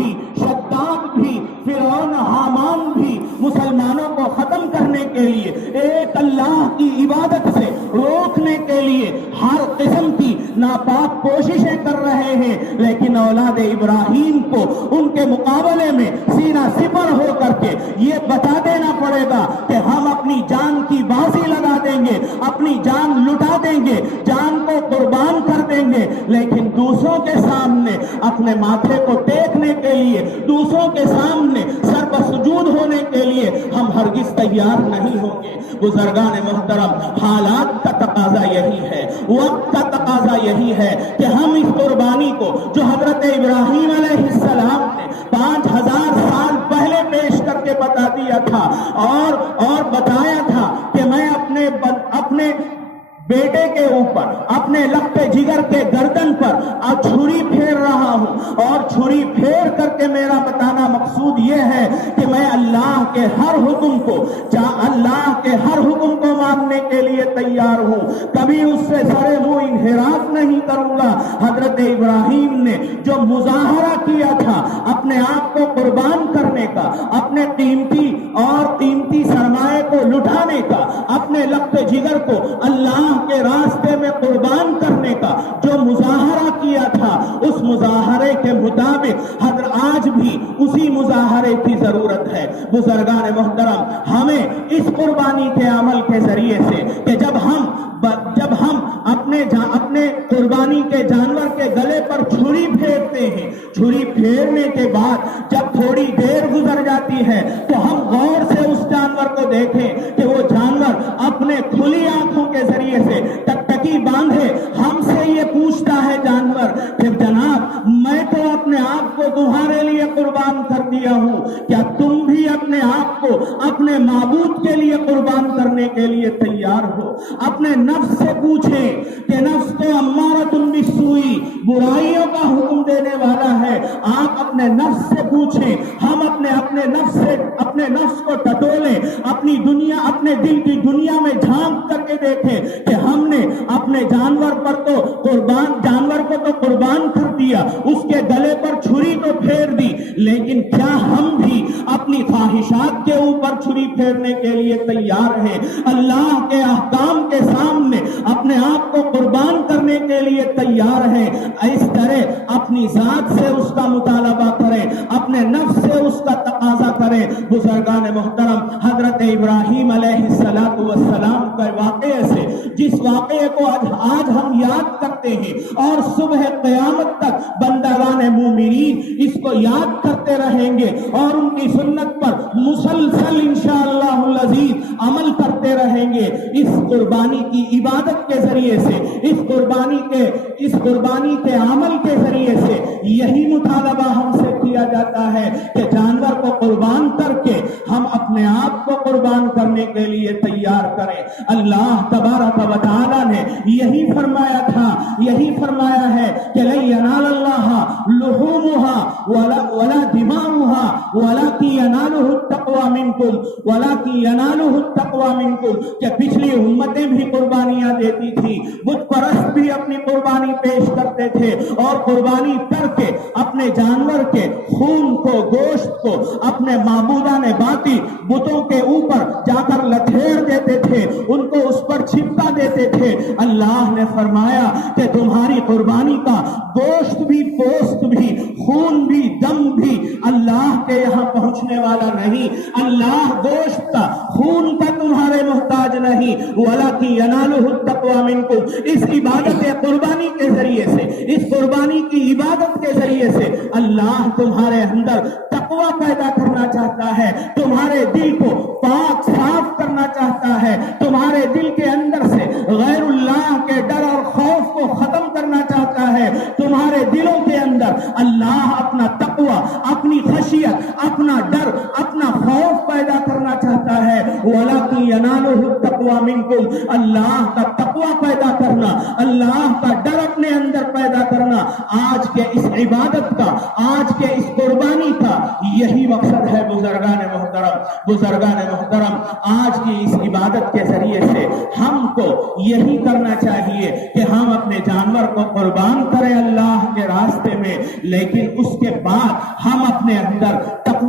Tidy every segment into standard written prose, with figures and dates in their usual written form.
بھی، شداد بھی، فرعون حامان بھی مسلمانوں کو ختم کرنے کے لیے، ایک اللہ کی عبادت سے روکنے کے لیے ہر قسم کی ناپاک کوششیں کر رہے ہیں، لیکن اولاد ابراہیم کو ان کے مقابلے میں سینہ سپر ہو کر کے یہ بتا دینا پڑے گا کہ ہم اپنی جان کی بازی لگا دیں گے، اپنی جان لٹا دیں گے، جان کو قربان کر دیں گے، لیکن دوسروں کے سامنے اپنے ماتھے کو ٹیکنے کے لیے، دوسروں کے سامنے سر پر سجود ہونے کے لیے ہم ہرگز تیار نہیں ہوں گے۔ بزرگان محترم، حالات کا تقاضا یہی ہے، وقت کا تقاضا یہی ہے کہ ہم اس قربانی کو جو حضرت ابراہیم علیہ السلام نے 5000 سال پہلے پیش کر کے بتا دیا تھا اور بتایا تھا کہ میں اپنے بیٹے کے اوپر، اپنے لقب جگر کے گردن پر چھری پھیر رہا ہوں، اور چھری پھیر کر کے میرا بتانا مقصود یہ ہے کہ میں اللہ کے ہر حکم کو ماننے کے لیے تیار ہوں، کبھی اس سے سر منہ انحراف نہیں کروں گا۔ حضرت ابراہیم نے جو مظاہرہ کیا تھا اپنے آپ کو قربان کرنے کا، اپنے قیمتی سرمایہ کو لٹانے کا، اپنے لقب جگر کو اللہ کے راستے میں قربان کرنے کا جو مظاہرہ کیا تھا، اس مظاہرے کے مطابق آج بھی اسی مظاہرے کی ضرورت ہے۔ بزرگان محترم، ہمیں اس قربانی کے عمل کے ذریعے سے کہ جب ہم اپنے قربانی کے جانور کے گلے پر چھری پھیرتے ہیں، چھری پھیرنے کے بعد جب تھوڑی دیر گزر جاتی ہے تو ہم غور سے اس جانور کو دیکھیں کہ وہ جانور اپنے کھلی آنکھوں کے ذریعے سے ٹکٹکی باندھے ہم سے یہ پوچھتا ہے جانور کہ جناب میں تو اپنے آپ کو تمہارے لیے قربان کر دیا ہوں، کیا تم بھی اپنے آپ کو اپنے معبود کے لیے قربان کرنے کے لیے تیار ہو؟ اپنے نفس سے پوچھیں کہ نفس تو امارۃ بالسوء، برائیوں کا حکم دینے والا ہے۔ آپ اپنے نفس سے پوچھیں، ہم اپنے نفس کو ٹٹولیں، اپنے دل کی دنیا میں جھانک کر کے دیکھیں کہ ہم نے اپنے جانور کو تو قربان کر دیا، اس کے گلے پر چھری تو پھیر دی، لیکن کیا ہم بھی اپنی خواہشات کے اوپر چھری پھیرنے کے لیے تیار ہیں؟ اللہ کے احکام کے سامنے اپنے آپ کو قربان کرنے کے لیے تیار ہیں؟ اس طرح اپنی ذات سے اس کا مطالبہ کریں، اپنے نفس سے اس کا تقاضا کریں۔ بزرگان محترم، حضرت ابراہیم علیہ السلام کے واقعے سے، جس واقعے کو آج ہم یاد کرتے ہیں اور صبح قیامت تک بندگان مومنین اس کو یاد کرتے رہیں گے اور ان کی سنت پر مسلسل انشاءاللہ العزیز عمل کرتے رہیں گے، اس قربانی کی عبادت کے ذریعے سے، اس قربانی کے عمل کے ذریعے سے یہی مطالبہ ہم سے کیا جاتا ہے کہ جانور کو قربان کر کے ہم اپنے آپ کو قربان کرنے کے لیے تیار کریں۔ اللہ تبارک و تعالی نے یہی فرمایا تھا، یہی فرمایا ہے کہ لن ینال اللہ لحومها ولا دماؤها ولكن يناله التقوى منکم، کہ پچھلی امتیں بھی قربانیاں دیتی تھی، بت پرست بھی اپنی قربانی پیش کرتے تھے اور قربانی کر کے اپنے جانور کے خون کو، گوشت کو اپنے معبودان باطل بتوں کے اوپر جا کر لٹھیر دیتے تھے، ان کو اس پر چھپا دیتے تھے۔ اللہ نے فرمایا کہ تمہاری قربانی کا گوشت بھی، پوست بھی، خون بھی، دم بھی اللہ کے یہاں پہنچنے والا نہیں۔ اللہ گوشت کا، خون کا تمہارے محتاج نہیں۔ وَلَكِنْ يَنَالُهُ التَّقْوَى مِنْكُمْ، اس عبادت قربانی کے ذریعے سے، اس قربانی کی عبادت کے ذریعے سے اللہ تمہارے اندر تقوی پیدا کرنا چاہتا ہے، تمہارے دل کو پاک صاف کرنا چاہتا ہے، تمہارے دل کے اندر سے غیر اللہ کے ڈر اور خوف کو ختم کرنا چاہتا ہے، تمہارے دلوں کے اندر اللہ اپنا تقوی، اپنی خشیت، اپنا ڈر، اپنا خوف پیدا کرنا چاہتا ہے۔ وَلَكِنْ يَنَالُهُ التَّقْوَى مِنْكُمْ، اللہ کا تقوی پیدا کرنا، اللہ کا ڈر اپنے اندر پیدا کرنا، آج کے اس عبادت کا، آج کے اس قربانی کا یہی مقصد ہے۔ بزرگان محترم، آج کی اس عبادت کے ذریعے سے ہم کو یہی کرنا چاہیے کہ ہم اپنے جانور کو قربان کریں اللہ کے راستے میں، لیکن اس کے بعد ہم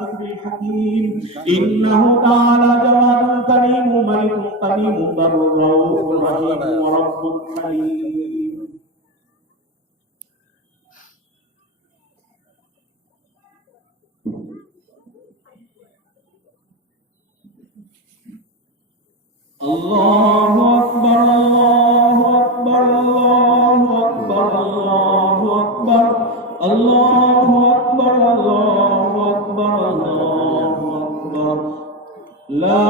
الذكر الحكيم إنه تعالى جواد كريم ملك قديم بر رؤوف رحيم ورب حليم الله أكبر الله أكبر الله أكبر الله أكبر الله أكبر الله أكبر الله أكبر لا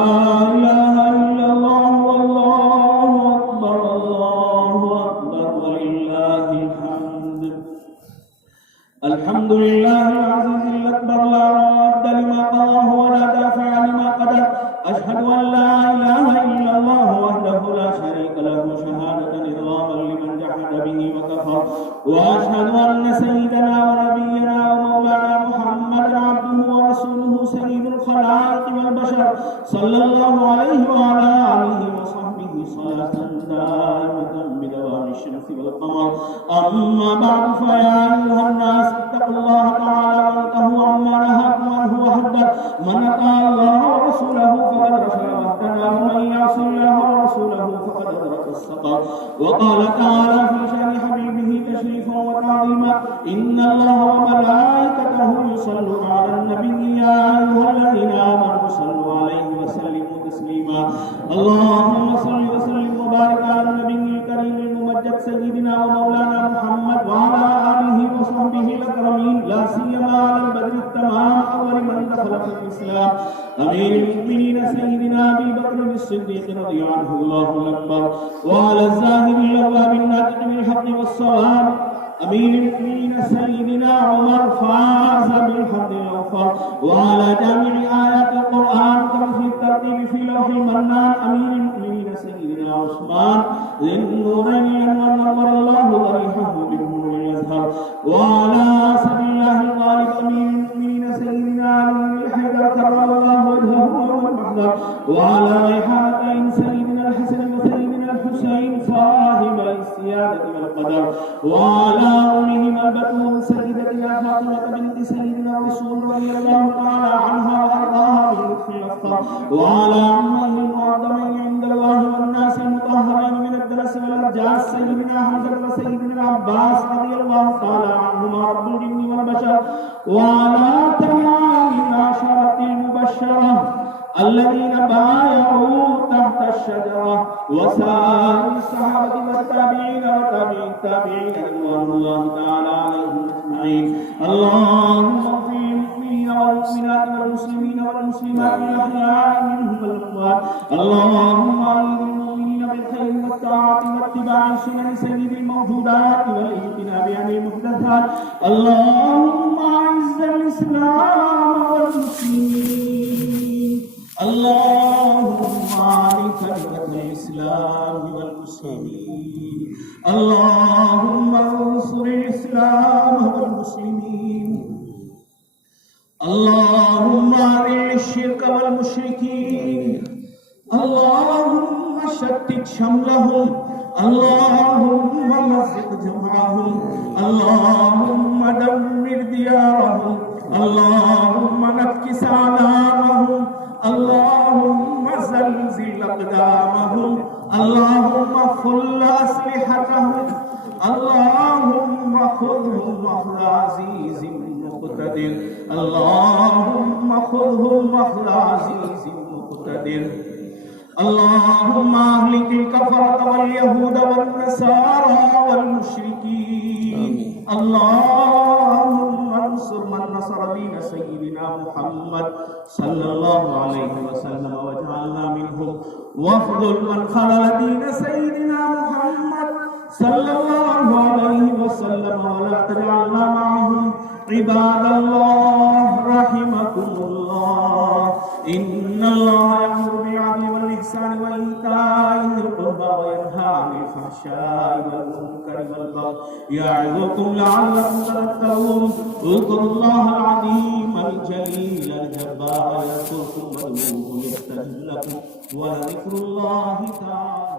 إله إلا الله والله أكبر الله أكبر ولله الحمد الحمد لله العزيز الأكبر لا راد لما قضاه ولا دافع لما قدر أشهد أن لا إله إلا الله وحده لا شريك له شهادة إضرابا لمن جحد به وكفر وأشهد أن سيدنا ونبينا ومولانا محمدا عبده ورسوله سيد الخلائق والبشر صلى الله عليه وعلى آله وصحبه صلاة دائمة بدوام الشمس والقمر أما بعد فيا أيها الناس اتقوا الله تعالى وانتهوا عما نهاكم عنه وحذر من أطاع الله ورسوله فقد رشد واهتدى ومن يعص الله ورسوله فقد أدرك السقر وقال تعالى في شأن حبيبه تشريفا وتعظيما إن الله وملائكته يصلون على النبي يا أيها الذين آمنوا صلوا عليه وسلموا تسليما اللهم صل وسلم وبارك على النبي الكريم الممجد سيدنا ومولانا محمد وعلى آله وصحبه الأكرمين لا سيما على البدر التمام أول من دخل في الإسلام أمير المؤمنين سيدنا أبي بكر الصديق رضي عنه الله الأكبر وعلى الزاهد الأواب الناطق بالحق والصواب أمير المؤمنين سيدنا عمر فاز بالحق الأوفر وعلى جامع آيات القرآن كما في الترتيب في لوح المنان أمير المؤمنين سيدنا عثمان ذي النورين ونور الله ضريحه بالنور يزهر وعلى أسد الله الغالب أمير المؤمنين سيدنا علي الحيدر كرم الله وجهه يوم المحضر وعلى ريحانتين سيدنا الحسن وسيدنا الحسين صاحب السيادة والقدر وعلى أمهما البتول سيدتنا فاطمة بنت سيدنا الرسول رضي الله تعالى عنها وأرضاها باللطف الأفضل وعلى عمه المعظمين عند الله والناس المطهرين من الدنس والأرجاس سيدنا حمزة وسيدنا العباس رضي الله تعالى عنهما رب الجن والبشر وعلى تمام العشرة المبشرة الذين بايعوا تحت الشجرة وسائر الصحابة والتابعين وتابعي التابعين رضوان الله تعالى عليهم أجمعين اللهم اغفر للمؤمنين والمؤمنات والمسلمين والمسلمات الأحياء منهم والأموات اللهم أعيذ المؤمنين بالخير والطاعة واتباع سنن سيد الموجودات والاجتناب عن المحدثات اللهم أعز الإسلام والمسلمين اللهم عليك كلمة الإسلام والمسلمين اللهم انصر الإسلام والمسلمين اللهم أذل الشرك والمشركين اللهم شتت شملهم اللهم مزق جمعهم اللهم دمر ديارهم اللهم نكس أعلامهم اللهم زلزل أقدامهم اللهم خل أسلحتهم اللهم خذهم أخذ عزيز مقتدر اللهم خذهم أخذ عزيز مقتدر اللهم أهلك الكفرة واليهود والنصارى والمشركين اللهم انصر من نصر دين سيدنا محمد صلى الله عليه وسلم واجعلنا منهم واخذل من خذل دين سيدنا محمد صلى الله عليه وسلم ولا تجعلنا معهم عباد الله رحمكم الله إن الله يأمر بالعدل والإحسان وإيتاء ذي القربى وينهى عن الفحشاء والمنكر والبغي يعظكم لعلكم تذكرون اذكروا الله العظيم الجليل الجبار يذكركم وادعوه يستجب لكم ولذكر الله تعالى